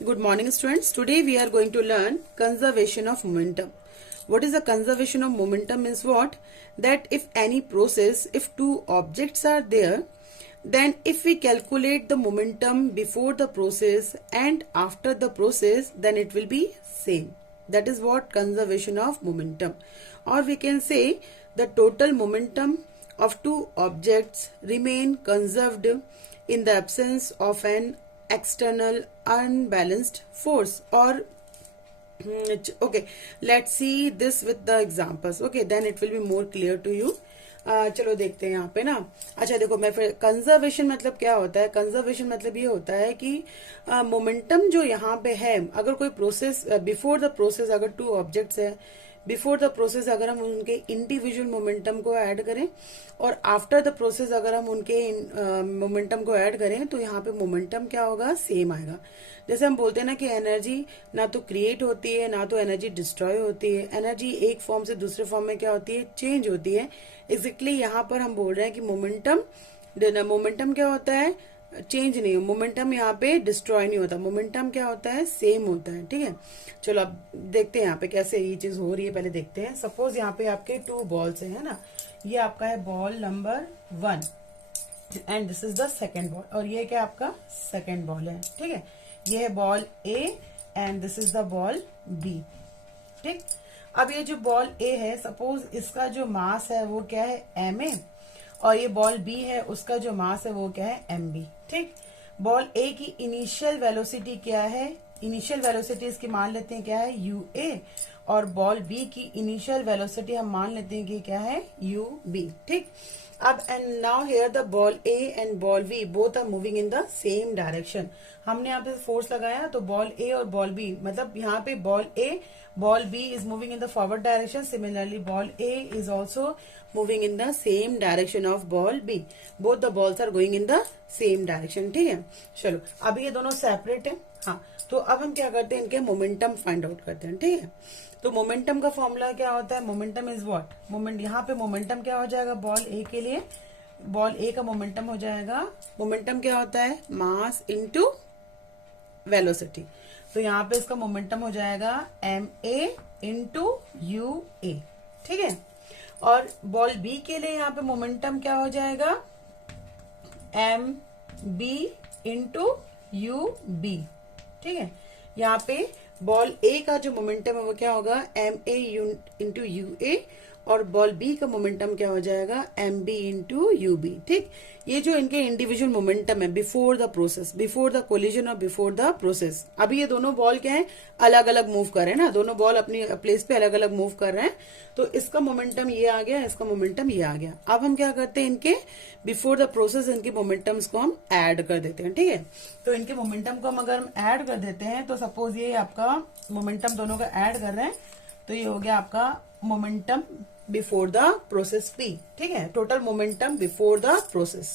Good morning, students. Today we are going to learn conservation of momentum. What is the conservation of momentum means what? That if any process, if two objects are there, then if we calculate the momentum before the process and after the process, then it will be same. That is what conservation of momentum. Or we can say the total momentum of two objects remain conserved in the absence of an external unbalanced force. Or okay, let's see this with the examples. Okay, then it will be more clear to you. चलो देखते हैं यहाँ पे ना. अच्छा देखो, मैं फिर कंजर्वेशन मतलब क्या होता है. कंजर्वेशन मतलब ये होता है कि मोमेंटम जो यहाँ पे है, अगर कोई प्रोसेस बिफोर द प्रोसेस अगर टू ऑब्जेक्ट्स है, बिफोर द प्रोसेस अगर हम उनके इंडिविजुअल मोमेंटम को ऐड करें और आफ्टर द प्रोसेस अगर हम उनके मोमेंटम को ऐड करें तो यहाँ पे मोमेंटम क्या होगा, सेम आएगा. जैसे हम बोलते हैं ना कि एनर्जी ना तो क्रिएट होती है ना तो एनर्जी डिस्ट्रॉय होती है. एनर्जी एक फॉर्म से दूसरे फॉर्म में क्या होती है, चेंज होती है. एग्जैक्टली यहाँ पर हम बोल रहे हैं कि मोमेंटम क्या होता है, चेंज नहीं हो. मोमेंटम यहाँ पे डिस्ट्रॉय नहीं होता. मोमेंटम क्या होता है, सेम होता है. ठीक है, चलो अब देखते हैं यहाँ पे कैसे ये चीज हो रही है. पहले देखते हैं. सपोज यहाँ पे आपके टू बॉल्स है ना. ये आपका है ball number 1 and this is the second ball, और ये क्या आपका सेकेंड बॉल है. ठीक है, ये है ball A and this is the ball B. ठीक, अब ये जो बॉल ए है, सपोज इसका जो मास है वो क्या है, एम ए, और ये बॉल बी है उसका जो मास है वो क्या है, एम बी. ठीक, बॉल ए की इनिशियल वेलोसिटी क्या है, इनिशियल वेलोसिटी इसकी मान लेते हैं क्या है, यू ए, और बॉल बी की इनिशियल वेलोसिटी हम मान लेते हैं कि क्या है, यू बी. ठीक, अब and now here the ball A and ball B both are moving in the same direction. हमने यहाँ पे फोर्स लगाया तो बॉल ए और बॉल बी, मतलब यहाँ पे ball B is moving in the forward direction. Similarly ball A is also moving in the same direction of ball B. Both the balls are going in the same direction. ठीक है, चलो अभी ये दोनों separate है. हाँ, तो अब हम क्या करते हैं, इनके मोमेंटम फाइंड आउट करते हैं. ठीक है, तो मोमेंटम का फॉर्मूला क्या होता है, मोमेंटम इज व्हाट, मोमेंट. यहाँ पे मोमेंटम क्या हो जाएगा, बॉल ए के लिए बॉल ए का मोमेंटम हो जाएगा, मोमेंटम क्या होता है, मास इनटू वेलोसिटी. तो यहाँ पे इसका मोमेंटम हो जाएगा एम ए इंटू यू ए. ठीक है, और बॉल बी के लिए यहाँ पे मोमेंटम क्या हो जाएगा, M B into U B. ठीक है, यहाँ पे बॉल ए का जो मोमेंटम है वो क्या होगा, M A into U A, और बॉल बी का मोमेंटम क्या हो जाएगा, M B into U B. ठीक, ये जो इनके इंडिविजुअल मोमेंटम है before the process, before the collision और बिफोर द प्रोसेस. अभी ये दोनों बॉल क्या है, अलग अलग मूव कर रहे हैं ना, दोनों बॉल अपनी प्लेस पे अलग अलग मूव कर रहे हैं. तो इसका मोमेंटम ये आ गया, इसका मोमेंटम ये आ गया. अब हम क्या करते हैं, इनके बिफोर द प्रोसेस इनके मोमेंटम्स को हम ऐड कर देते हैं. ठीक है, तो इनके मोमेंटम को हम अगर हम ऐड कर देते हैं तो सपोज ये आपका मोमेंटम दोनों का ऐड कर रहे हैं तो ये हो गया आपका momentum before the process P. ठीक है, total momentum before the process.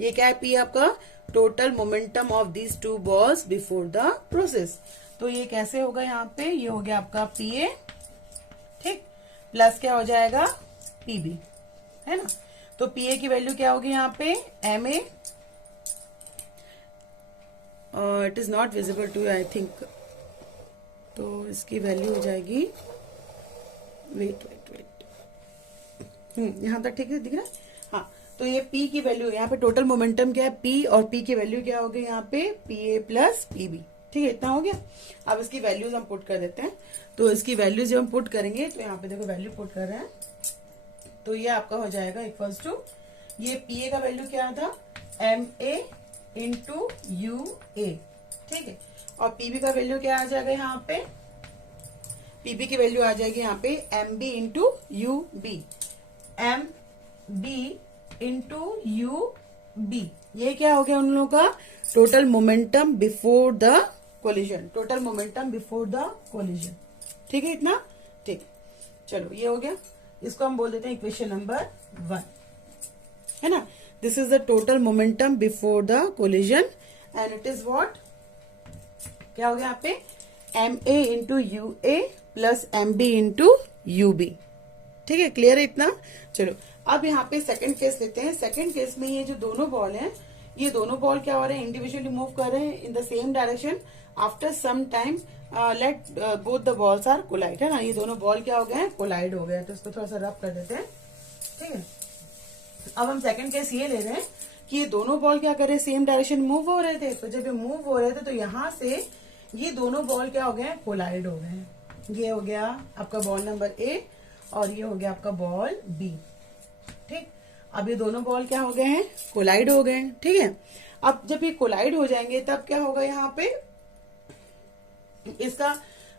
ये क्या है, पी आपका total momentum of these two balls before the process. तो ये कैसे होगा, यहाँ पे ये हो गया आपका पी ए. ठीक, प्लस क्या हो जाएगा, पी बी, है ना. तो पी ए की वैल्यू क्या होगी यहाँ पे, M A. It is not visible to I think, तो इसकी वैल्यू हो जाएगी, वेट, यहाँ तक ठीक है, दिख रहा है. हाँ, तो ये P की वैल्यू, यहाँ पे टोटल मोमेंटम क्या है, P, और P की वैल्यू क्या होगी यहाँ पे, P A plus P B. ठीक है, इतना हो गया. अब इसकी वैल्यूज हम पुट कर देते हैं. तो इसकी वैल्यूज जब हम पुट करेंगे तो यहाँ पे देखो वैल्यू पुट कर रहे हैं, तो ये आपका हो जाएगा इक्वल्स टू, ये पी ए का वैल्यू क्या था, एम ए इंटू यू ए. ठीक है, और पीबी का वैल्यू क्या आ जाएगा, यहाँ पे पीबी की वैल्यू आ जाएगी यहाँ पे M B into U B. M B into U B, ये क्या हो गया उन लोगों का total momentum before the collision, total momentum before the collision. ठीक है, इतना ठीक. चलो ये हो गया, इसको हम बोल देते हैं इक्वेशन नंबर 1, है ना. This is the total momentum before the collision and it is what, क्या हो गया यहाँ पे, M A into U A plus M B into U B. ठीक है, क्लियर है इतना. चलो अब यहाँ पे सेकंड केस लेते हैं. सेकंड केस में ये जो दोनों बॉल हैं ये दोनों बॉल क्या हो रहे हैं, इंडिविजुअली मूव कर रहे हैं in the same direction. After some time let both the balls are collide, है ना। ये दोनों बॉल क्या हो गए हैं, कोलाइड हो गए। तो इसको थोड़ा सा रब कर देते हैं, ठीक है। अब हम सेकंड केस ये ले रहे हैं कि ये दोनों बॉल क्या कर रहे हैं, सेम डायरेक्शन मूव हो रहे थे। तो जब ये मूव हो रहे थे तो यहां से ये दोनों बॉल क्या हो गए हैं, कोलाइड हो गए हैं। ये हो गया आपका बॉल नंबर ए और ये हो गया आपका बॉल बी, ठीक। अब ये दोनों बॉल क्या हो गए हैं, कोलाइड हो गए, ठीक है। अब जब ये कोलाइड हो जाएंगे तब क्या होगा, यहाँ पे इसका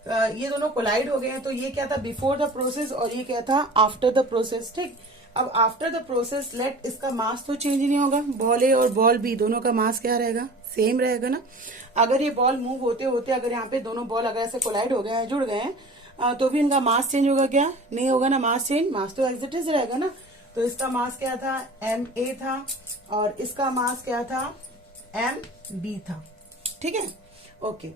ये दोनों कोलाइड हो गए हैं। तो ये क्या था, बिफोर द प्रोसेस, और ये क्या था, आफ्टर द प्रोसेस, ठीक। अब आफ्टर द प्रोसेस लेट, इसका मास तो चेंज नहीं होगा। बॉल ए और बॉल बी दोनों का मास क्या रहेगा, सेम रहेगा ना। अगर ये बॉल मूव होते होते अगर यहाँ पे दोनों बॉल अगर ऐसे कोलाइड हो गए हैं, जुड़ गए हैं, तो भी इनका मास चेंज होगा क्या, नहीं होगा ना। मास चेंज, मास तो एज इट इज रहेगा ना। तो इसका मास क्या था, एम ए था, और इसका मास क्या था, एम बी था, ठीक है। ओके,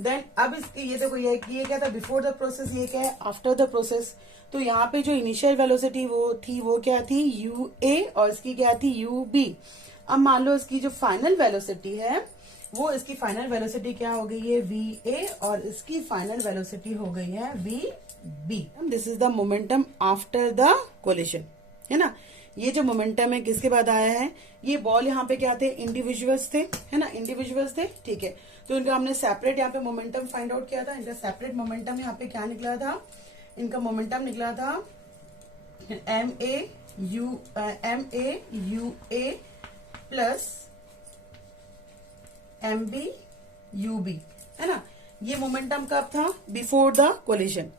देन अब इसकी ये देखो, ये क्या था, बिफोर द प्रोसेस, ये क्या है, आफ्टर द प्रोसेस। तो यहाँ पे जो इनिशियल वेलोसिटी वो थी, वो क्या थी, यू ए, और इसकी क्या थी, यू बी। अब मान लो इसकी जो फाइनल वेलोसिटी है, वो इसकी फाइनल वेलोसिटी क्या हो गई है, वी ए, और इसकी फाइनल वेलोसिटी हो गई है v b. This is the momentum after the collision, है ना। ये जो मोमेंटम है किसके बाद आया है, ये बॉल यहाँ पे क्या थे, इंडिविजुअल्स थे, है ना, इंडिविजुअल्स थे, ठीक है। तो इनका हमने सेपरेट यहाँ पे मोमेंटम फाइंड आउट किया था। इनका सेपरेट मोमेंटम यहाँ पे क्या निकला था, इनका मोमेंटम निकला था m A U A plus M B you b, है ना। ये मोमेंटम कब था, बिफोर द कोलिजन।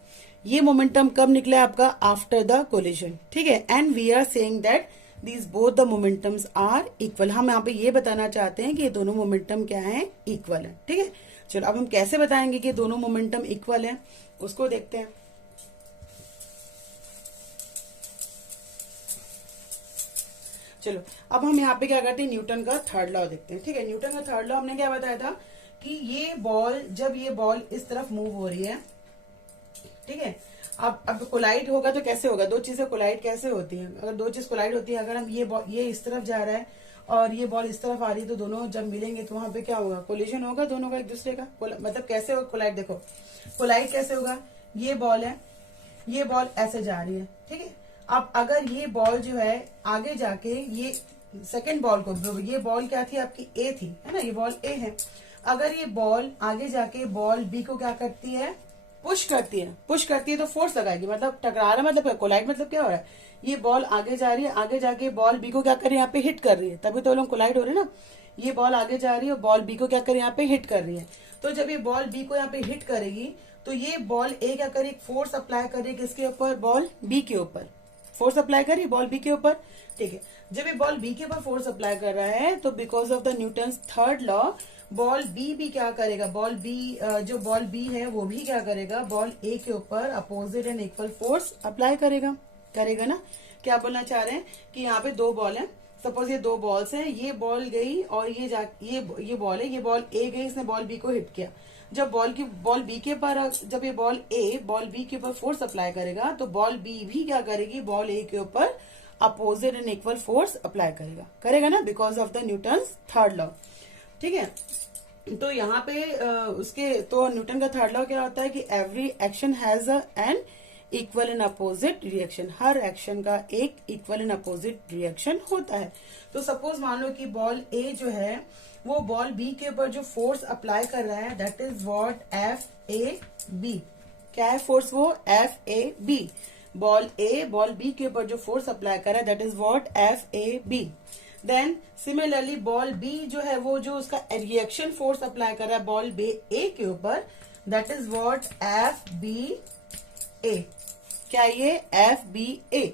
ये मोमेंटम कब निकला आपका, आफ्टर द कोलिजन, ठीक है। And we are saying that these both the momentums are equal. हम यहाँ पे ये बताना चाहते हैं कि ये दोनों मोमेंटम क्या है, इक्वल है, ठीक है। चलो अब हम कैसे बताएंगे कि दोनों मोमेंटम इक्वल है, उसको देखते हैं। चलो अब हम यहाँ पे क्या करते हैं, न्यूटन का थर्ड लॉ देखते हैं, ठीक है। न्यूटन का थर्ड लॉ हमने क्या बताया था कि ये बॉल, जब ये बॉल इस तरफ मूव हो रही है, ठीक है। अब कोलाइड होगा तो कैसे होगा, दो चीजें कोलाइड कैसे होती हैं, अगर दो चीज कोलाइड होती है, अगर हम ये इस तरफ जा रहा है और ये बॉल इस तरफ आ रही है, तो दोनों जब मिलेंगे तो वहां पे क्या होगा, कोलिजन होगा दोनों का एक दूसरे का। मतलब कैसे होगा कोलाइड, देखो कोलाइड कैसे होगा, ये बॉल है, ये बॉल ऐसे जा रही है, ठीक है। अब अगर ये बॉल जो है आगे जाके ये सेकेंड बॉल को, ये बॉल क्या थी आपकी, ए थी, है ना, ये बॉल ए है। अगर ये बॉल आगे जाके बॉल बी को क्या करती है, पुश करती है तो फोर्स लगाएगी, मतलब टकरा रहा, मतलब कोलाइड, मतलब क्या हो रहा है, ये बॉल आगे जा रही है, आगे जाके बॉल बी को क्या कर रही है, यहाँ पे हिट कर रही है, तभी तो लोग कोलाइड हो रहे हैं ना। ये बॉल आगे जा रही है, बॉल बी को क्या कर रही है, यहाँ पे हिट कर रही है। तो जब ये बॉल बी को यहाँ पे हिट करेगी तो ये बॉल ए क्या करेगी, फोर्स अप्लाई करेगी किसके ऊपर, बॉल बी के ऊपर, फोर्स अप्लाई करिए बॉल बी के ऊपर, ठीक है। जब ये बॉल बी के ऊपर फोर्स अप्लाई कर रहा है तो because of the Newton's third law, ball b भी क्या करेगा, बॉल बी जो बॉल बी है वो भी क्या करेगा, बॉल ए के ऊपर opposite and equal force apply करेगा ना। क्या बोलना चाह रहे हैं कि यहाँ पे दो बॉल है, सपोज ये दो बॉल्स हैं, ये बॉल गई और ये बॉल है, ये बॉल ए गई, इसने बॉल बी को हिट किया। जब बॉल बी के ऊपर, जब ये बॉल ए बॉल बी के ऊपर फोर्स अप्लाई करेगा तो बॉल बी भी क्या करेगी, बॉल ए के ऊपर opposite and equal force apply करेगा ना, because of the Newton's third law, ठीक है। तो यहाँ पे उसके तो न्यूटन का थर्ड लॉ क्या होता है कि every action has an equal and opposite reaction, her action का एक इक्वल एंड अपोजिट रिएक्शन होता है। तो सपोज मान लो कि बॉल ए जो है वो बॉल बी के ऊपर जो फोर्स अप्लाई कर रहा है, that is what, f a b. क्या है फोर्स, वो f a b. Ball a ball b के ऊपर जो फोर्स अप्लाई कर रहा है, that is what, f a b. Then similarly ball b जो है वो जो उसका रिएक्शन फोर्स अप्लाई कर रहा है बॉल बी ए के ऊपर, that is what, F B A. क्या ये, F B A.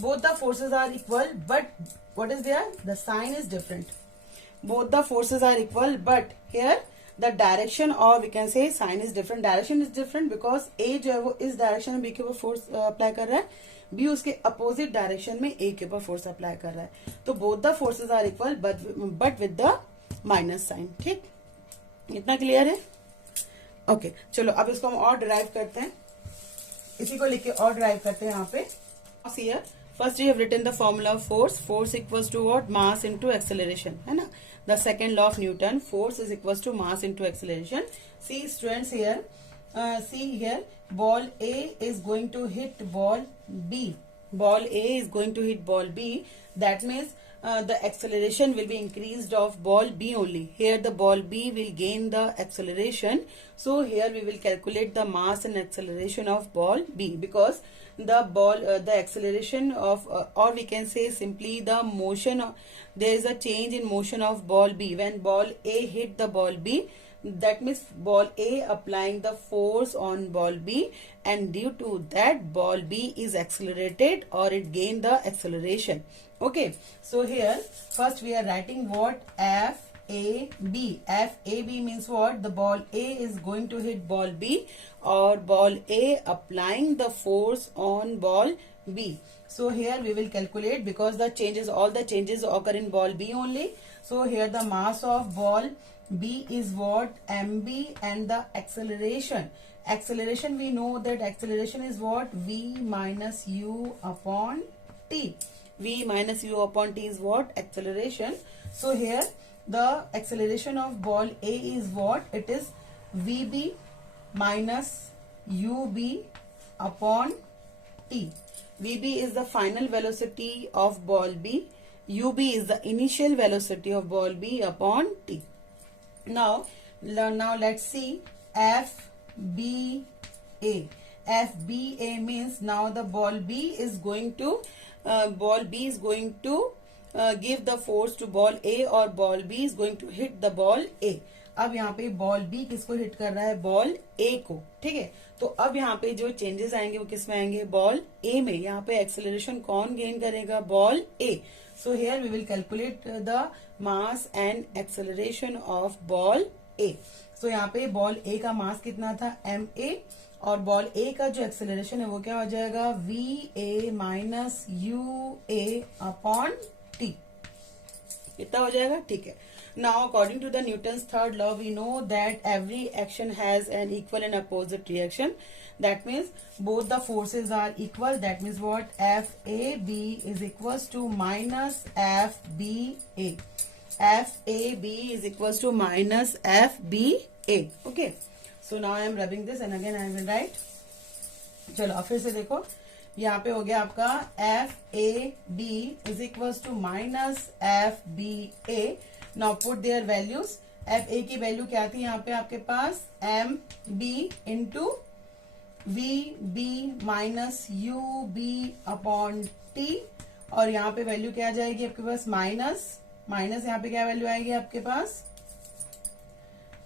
Both the forces are equal but what is there, the sign is different. Both the forces are equal, but here the direction, or we can say sign is different. Direction is different because A जो है वो इस direction में B के ऊपर force apply कर रहा है, B उसके अपोजिट डायरेक्शन में A के ऊपर फोर्स अप्लाई कर रहा है। तो both the forces are equal but with the minus sign, ठीक, इतना क्लियर है। ओके चलो अब इसको हम और डिराइव करते हैं, इसी को लिख के और डिराइव करते हैं यहाँ पे। Here First we have written the formula of force. Force equals to what? Mass into acceleration, है ना? The second law of Newton. Force is equals to mass into acceleration. See students here. See here. Ball A is going to hit ball B. Ball A is going to hit ball B. That means the acceleration will be increased of ball B only. Here the ball B will gain the acceleration. So here we will calculate the mass and acceleration of ball B, because the ball, the acceleration of, or we can say simply the motion, there is a change in motion of ball B. When ball A hit the ball B, that means ball A applying the force on ball B, and due to that ball B is accelerated or it gained the acceleration. Okay, so here first we are writing what? FAB. FAB means what? The ball A is going to hit ball B, or ball A applying the force on ball B. So here we will calculate, because the changes, all the changes occur in ball B only. So here the mass of ball B is what? MB, and the acceleration. Acceleration, we know that acceleration is what? V minus U upon T. V minus U upon T is what? Acceleration. So here the acceleration of ball A is what? It is VB minus UB upon T. VB is the final velocity of ball B. UB is the initial velocity of ball B upon T. Now let's see FBA. FBA means now the ball B is going to give the force to ball A, or ball B is going to hit the ball A. अब यहाँ पे ball B किसको hit कर रहा है? Ball ए को. ठीक है, तो अब यहाँ पे जो चेंजेस आएंगे वो किस में आएंगे? बॉल ए में. यहाँ पे एक्सेलरेशन कौन गेन करेगा? Ball A. So here we will calculate the mass and acceleration of ball A. So यहाँ पे बॉल ए का मास कितना था? ma, और बॉल ए का जो एक्सेलरेशन है वो क्या हो जाएगा? va minus ua upon T. कितना हो जाएगा? ठीक है. Now, according to the Newton's third law, we know that every action has an equal and opposite reaction. That means both the forces are equal. That means what? FAB is equals to minus FBA. FAB is equals to minus FBA. Okay. So now I am rubbing this, and again I will write. चलो फिर से देखो, यहाँ पे हो गया आपका FAB is equals to minus FBA. Now put their values. FA की वैल्यू क्या थी यहाँ पे आपके पास? MB into VB minus UB upon T, और यहाँ पे वैल्यू क्या आ जाएगी आपके पास? माइनस यहाँ पे क्या वैल्यू आएगी आपके पास?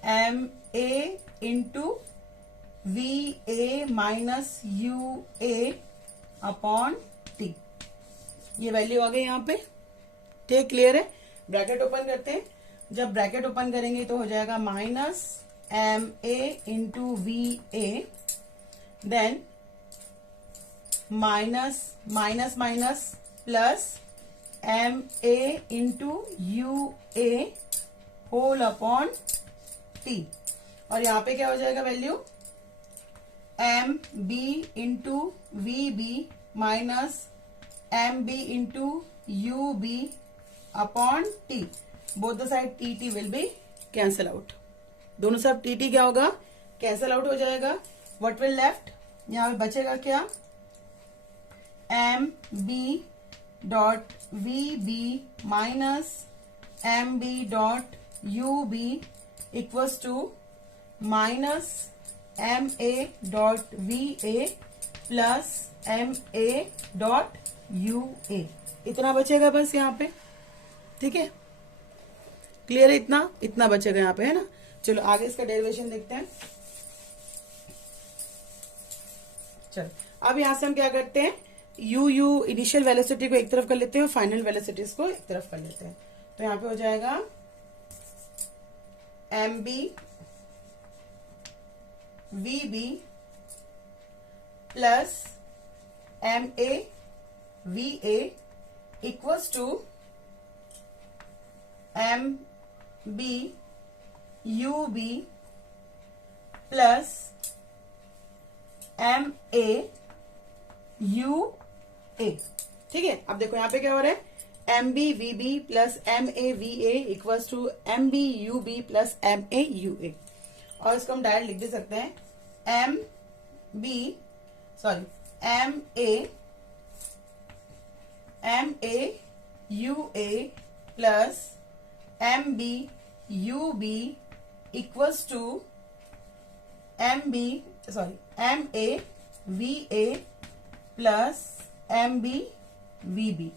MA into VA minus UA upon T. ये वैल्यू आ गई यहाँ पे. ठीक, क्लियर है? ब्रैकेट ओपन करते हैं. जब ब्रैकेट ओपन करेंगे तो हो जाएगा minus MA into VA, then minus plus MA into UA whole upon T, और यहाँ पे क्या हो जाएगा value? MB into VB minus MB into UB upon T. Both the side t will be cancel out. दोनों सब t क्या होगा? कैंसल आउट हो जाएगा. What will left? यहाँ पे बचेगा क्या? MB dot VB minus MB dot UB equals to minus MA dot VA plus MA dot UA. इतना बचेगा बस यहाँ पे. ठीक है, क्लियर है? इतना बचेगा यहाँ पे, है ना? चलो आगे इसका डेरिवेशन देखते हैं. चलो अब यहां से हम क्या करते हैं? यू इनिशियल वेलोसिटी को एक तरफ कर लेते हैं और फाइनल वेलोसिटीज को एक तरफ कर लेते हैं. तो यहाँ पे हो जाएगा MB VB plus MA VA equals to MB UB plus MA UA. ठीक है, अब देखो यहाँ पे क्या हो रहा है, M B V B plus M A V A equals to M B you B plus M A you A, और इसको हम डायरेक्ट लिख भी सकते हैं M A U A plus M B you B equals to M A V A plus M B V B.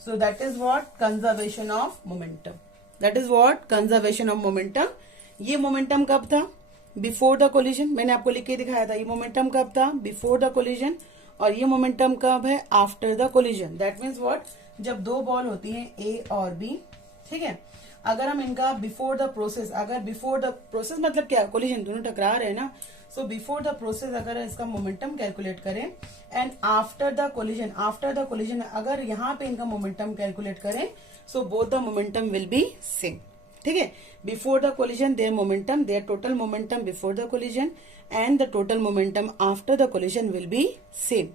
So that is what conservation of momentum. That is what conservation of momentum. ये momentum कब था, before the collision, मैंने आपको लिख के दिखाया था. ये मोमेंटम कब था, बिफोर द कोलिजन, और ये मोमेंटम कब है, after the collision. That means what, जब दो बॉल होती हैं ए और बी, ठीक है, अगर हम इनका बिफोर द प्रोसेस, अगर बिफोर द प्रोसेस मतलब क्या, कोलिजन, दोनों टकरा रहे हैं ना, सो बिफोर द प्रोसेस अगर इसका मोमेंटम कैलकुलेट करें एंड आफ्टर द कोलिजन अगर यहाँ पे इनका मोमेंटम कैलकुलेट करें, so both the momentum will be same. ठीक है, before the collision their momentum, their total momentum before the collision and the total momentum after the collision will be same.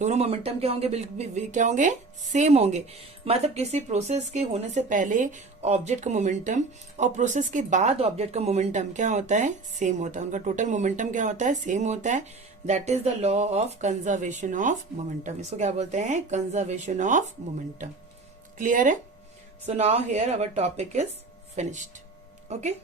दोनों momentum क्या होंगे, बिल्कुल क्या होंगे, same होंगे. मतलब किसी प्रोसेस के होने से पहले ऑब्जेक्ट का मोमेंटम और प्रोसेस के बाद ऑब्जेक्ट का मोमेंटम क्या होता है, सेम होता है. उनका टोटल मोमेंटम क्या होता है, सेम होता है. That is the law of conservation of momentum. इसको क्या बोलते हैं, कंजर्वेशन ऑफ मोमेंटम. क्लियर है? So now here our topic is finished. Okay.